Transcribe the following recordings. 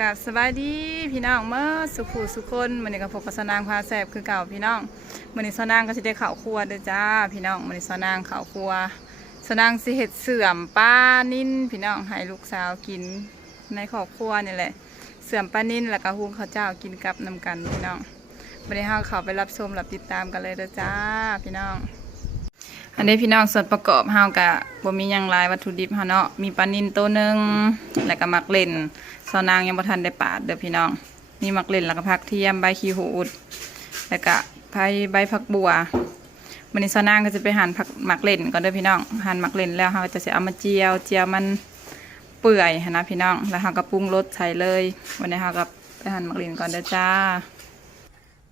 กับสบายดีพี่น้องเมื่อสุขูสุคนมันนี้กับพบกับสนางพาแสบคือเก่าพี่น้องมันนี้สนางก็สิได้ข่าวครัวเด้อจ้าพี่น้องมันนี้สนางข่าวครัวสนางสิเห็ดเสื่อมป้านิ่นพี่น้องให้ลูกสาวกินในครอบครัวนี่แหละ เสื่อมป้านิ่นแล้วก็หุงข้าวเจ้ากินกับน้ำกันพี่น้องวันนี้เฮาเขาไปรับชมรับติดตามกันเลยเด้อจ้าพี่น้อง อันนี้พี่น้องส่วนประกอบเฮากะบ่มียังลายวัตถุดิบเฮาเนาะมีปลานิลตัวหนึ่งแล้วก็มักเล่นซอนางยังบ่ทันได้ปาดเด้อพี่น้องมีมักเล่นแล้วก็ผักเทียมใบขี้หูดแล้วก็ใบใบผักบัววันนี้ซอนางก็จะไปหั่นผักมักเล่นก่อนเด้อพี่น้องหั่นมักเล่นแล้วเฮาก็จะสิเอามาเจียวเจียวมันเปื่อยหั้นนะพี่น้องแล้วเฮาก็ปรุงรสใส่เลยวันนี้เฮาก็ไปหั่นมักเล่นก่อนเด้อจ้า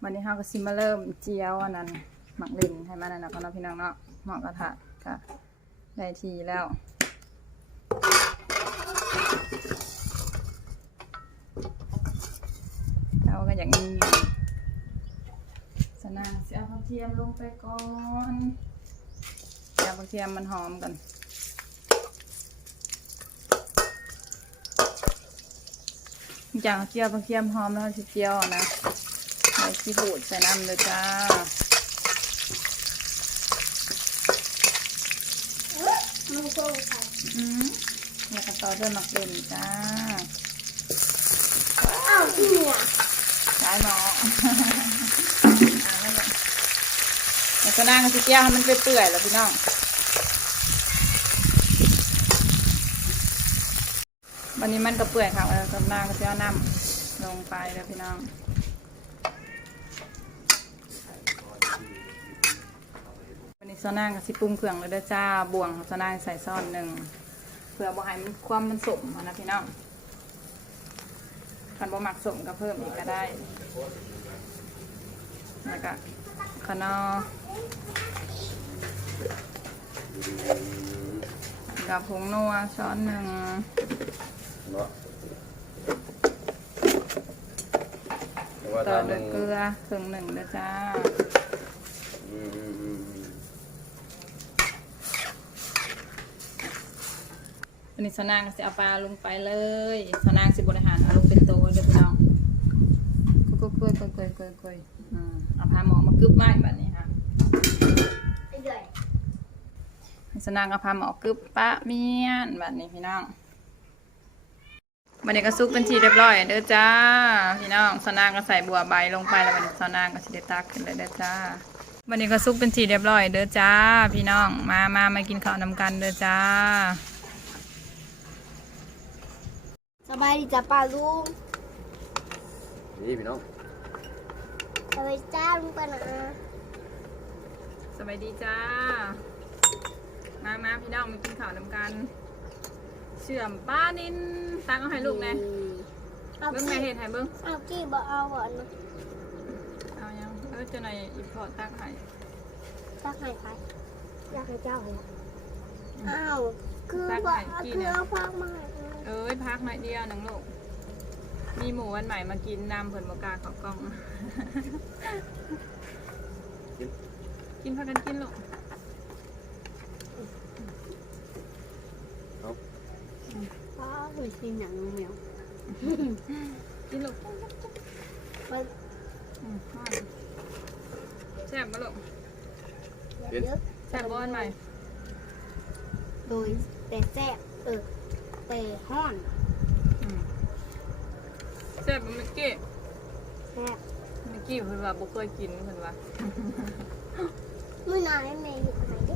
วันนี้เฮาก็สิมาเริ่มเจียวอันนั้น หมักลินให้มันนั่นนะก่อนเนาะพี่น้องเนาะหมอกระทะก็ได้ทีแล้วเราก็อย่างนี้สนางสิเอาผักเทียมลงไปก่อนเอาผักเทียมมันหอมกันจากเจียวผักเทียมหอมแล้วเราสิเจียวนะใส่ขี้หูดใส่น้ำเลยจ้า มันก็ใส่อืมแล้วก็ต่อด้วยหมักเด่นจ้าอ้าวที่เนี่ยใช้หมออ่านั่นแหละแล้วก็นั่งสิเจียวให้มันเปื่อยๆแล้วพี่น้องวันนี้มันก็เปื่อยค่ะแล้วก็นั่งก็จะเอาน้ำลงไปแล้วพี่น้อง วันนี้ซอน่างกับสิปรุงเครื่องเลยเด้อจ้าบวงซอน่างใส่ซ่อนหนึ่งเพื่อบ่ให้มันความมันสมอะนะพี่น้องคันบ่มักสมก็เพิ่มอีกก็ได้แล้วก็ขนอกับผงนัวช้อนหนึ่งเนาะแต่ว่าต่อทำด้วยเกลือครึ่งหนึ่งเด้อจ้า อืมอืมอืมอืม วั นี้สนางก็สิเอาปลาลงไปเลยสนางสิบริหารเอาลงเป็นตัวเด้อพี่น้องกุยกุยกุยกุยกุยกุยอืมเอาพาหมอมากึบไม้แบบนี้ค่ะไอ้ใหญ่สนางเอาพาหมอกึบปะเมียนแบบนี้พี่น้องวันนี้ก็ซุปเป็นทีเรียบร้อยเด้อจ้าพี่น้องสนางก็ใส่บัวใบลงไปแล้ววันนี้สนางก็สิได้ตักขึ้นเลยเด้อจ้าวันนี้ก็ซุปเป็นทีเรียบร้อยเด้อจ้า พี่น้องมามามากินข้าวนำกันเด้อจ้า สบาย ดีจ้ะป้าลุงนี่พี่น้องสบายจ้าลุงปะนะสบายดีจ้า มามาพี่น้องมากินข้าวนำกัน เชื่อมป้านินตังเอาให้ลูกแน่เอาเบิ้งแม่กี้เห็ดให้เบิ้งเอากี้บ่เอาบ่อนเอายังเออจะหน่อยอีพอตักให้ตักให้ไปอยากให้เจ้าเหรออ้าวคือบ่เอาคือเอาฟักมาให้ เอ้ยพักหน่อยเดียวหนังลูก มีหมูวันใหม่มากินนำผลบกล้าเขากล้อง กินพากันกินลูกป้าเคยกินอย่างเหนียวกินลูกมันอืมทอดแซ่บปะลูกเยอะแซ่บบ้านใหม่โดยแต่แซ่บเออ แต่ห้อนอืมแซ่บบ่เมื่อกี้แซ่บเมื่อกี้เพิ่นว่าบ่เคยกินเพิ่นว่าเมื่อนานแม่เห็ดอะไรดิ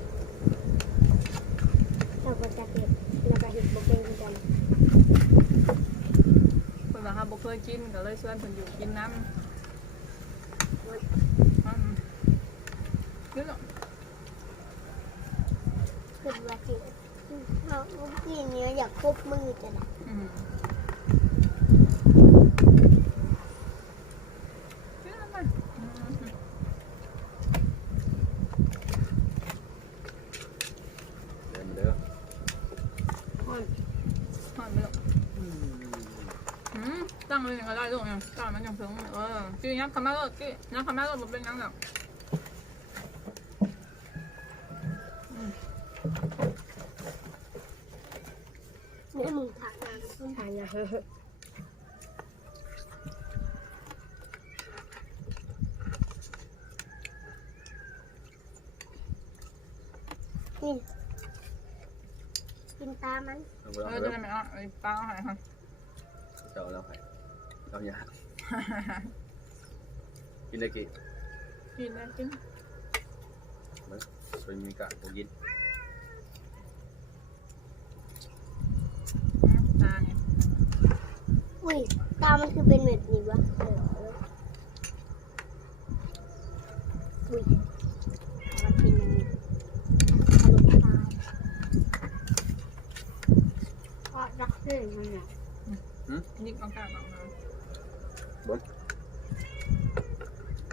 เราก็จะเก็บแล้วก็เห็ดโบเกนกันเพิ่นว่าเฮาบ่เคยกินก็เลยชวนเพิ่นอยู่กินน้ำอืมกินลูกคือว่าสิ เอาเมื่อกี้เนี้ยอยากคบมือจะได้อืมกินเอาไปอืมเดี๋ยวมาเด้อห้อนทอดไปลูกอืมตั้งเลยก็ได้ลูกยังตั้งมันยังเพิ่งเออกินยับคำมาลูกกินยับคำมาลูกบ่เป็นหยังหร นี่กินตามันเออจะได้ไม่เอาไอ้ป้าหายค่ะเจ้าแล้วไปเราอยากกินได้กี่กินได้กินมันมีกากโกยิน อุ้ยตามันคือเป็นแบบนี้วะเออเอออุ้ยมันเป็นอย่างนี้ขนมตาลเพราะรักเพื่อนมันอะยิบเอากาบออกมา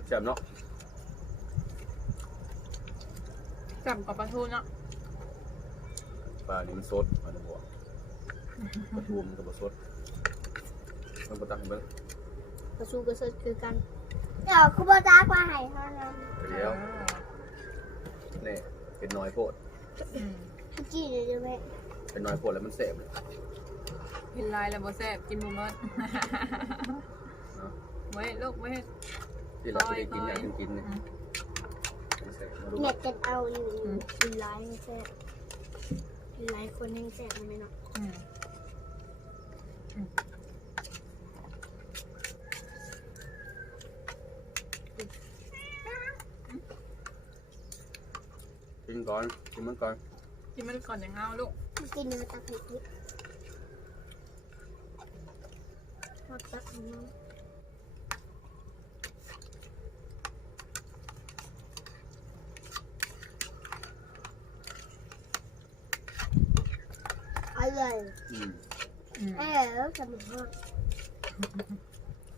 แซ่บเนาะจับกับปลาทูเนาะปลานี่มันสดมันจะบอกปลาทูมันก็บ่สด มันบ่ตักเบิ่งกระซูกระเซิร์คือกันเดี๋ยวคุณพ่อจ้ากมาให้เท่านั้นไปแล้วนี่เป็นน้อยโพดอืมพี่จี้เดี๋ยวจะไปเป็นน้อยโพดแล้วมันแซ่บเลยกินลายแล้วบ่แซ่บกินบ่หมดเนาะไว้ลูกไว้ที่เราไม่ได้กินอยากกินกินเนี่ยอืมมันแซ่บมาดูเน็ตกันเอาอยู่กินไลน์ให้แซ่บกินไลน์คนให้แซ่บไหมเนาะ อืม นก่อนกินมันก่อนกินมันก่อนอย่างเอาลูกกินเนื้อตะไคร้พริกชอบตักอันนั้นอร่อยอืมอืมเออสมุนไพร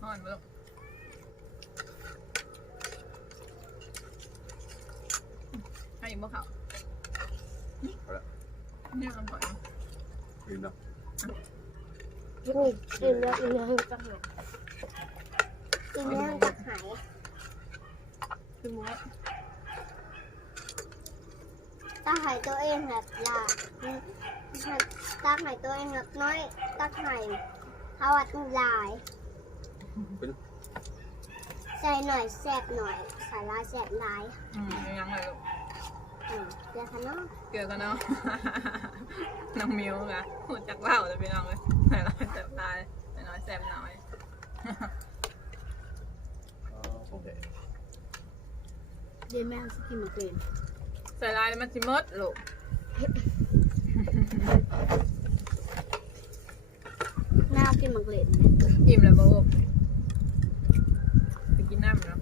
ห่อนบ่ลูกให้อีก บ่เขาเอาละ เนี่ยมันก่อนกินเนาะกินอีกกินแล้วกินแล้วตักหายกินแล้วตักหายคือหมูตักหายตัวเองแบบลาตักหายตัวเองแบบน้อยตักหายเขาวัดลายใส่หน่อยแสบหน่อยใส่ลายแสบลาย อืมยังไงลูกอืม เดี๋ยวค่ะเนาะเกลือกันเนาะ น้องมิวกะหูจักเล่าจะไปน้องเลยใส่ร้อยแสบตายใส่น้อยแสบน้อยอ๋อโอเคเดี๋ยวแม่สกินมาเกินใส่ลายแล้วมันสิมดลูกแม่กินมาเกินอิ่มแล้วบ่ลูกไปกินน้ำเนาะ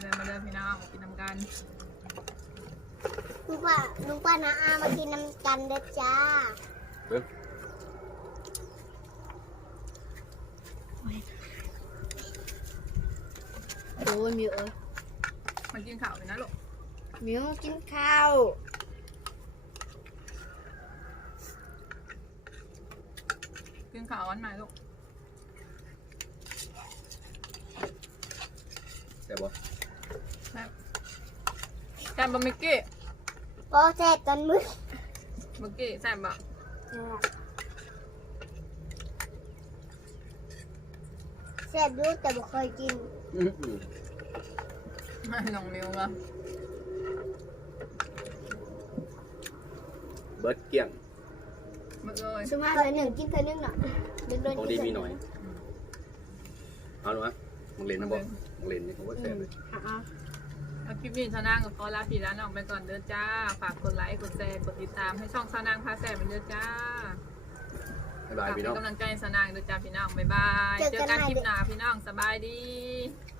เดินมาเดินพี่น้องมากินน้ำกัน ลุงป้าลุงป้านาอามากินน้ำกันเด้อจ้าเบิ่งโอ้ยมิวเอ้ยมันกินข้าวเลยนะลูกมิวกินข้าวกินข้าววันใหม่ลูกแซ่บบ่แซ่บบะมิกกี้ โปเสร็จกันมึกมิกกี้แซ่บบ่แซ่บดูแต่บ่เคยกินอื้อหือน้องมิวก็เบิดเกลี้ยงมึกเลยสมาเธอหนึ่งกินเธอหนึ่งหน่อยเดินของดีมีหน่อย เอาหนูวะมึงเล่นนะบ่มึงเล่นนี่ผมว่าแซ่บเลย อะ เอาคลิปนี้ชาวนางกับขอลาพี่ลาน้องไปก่อนเด้อจ้า ฝากกดไลค์ กดแชร์ กดติดตามให้ช่องชาวนางพาแซ่บเป็นเด้อจ้าบ๊ายบายฝากพี่เป็น้อง นกำลังใจให้ชาวนางเด้อจ้าพี่น้อง บ๊ายบาย เจอกันคลิปหน้าพี่น้องสบายดีๆ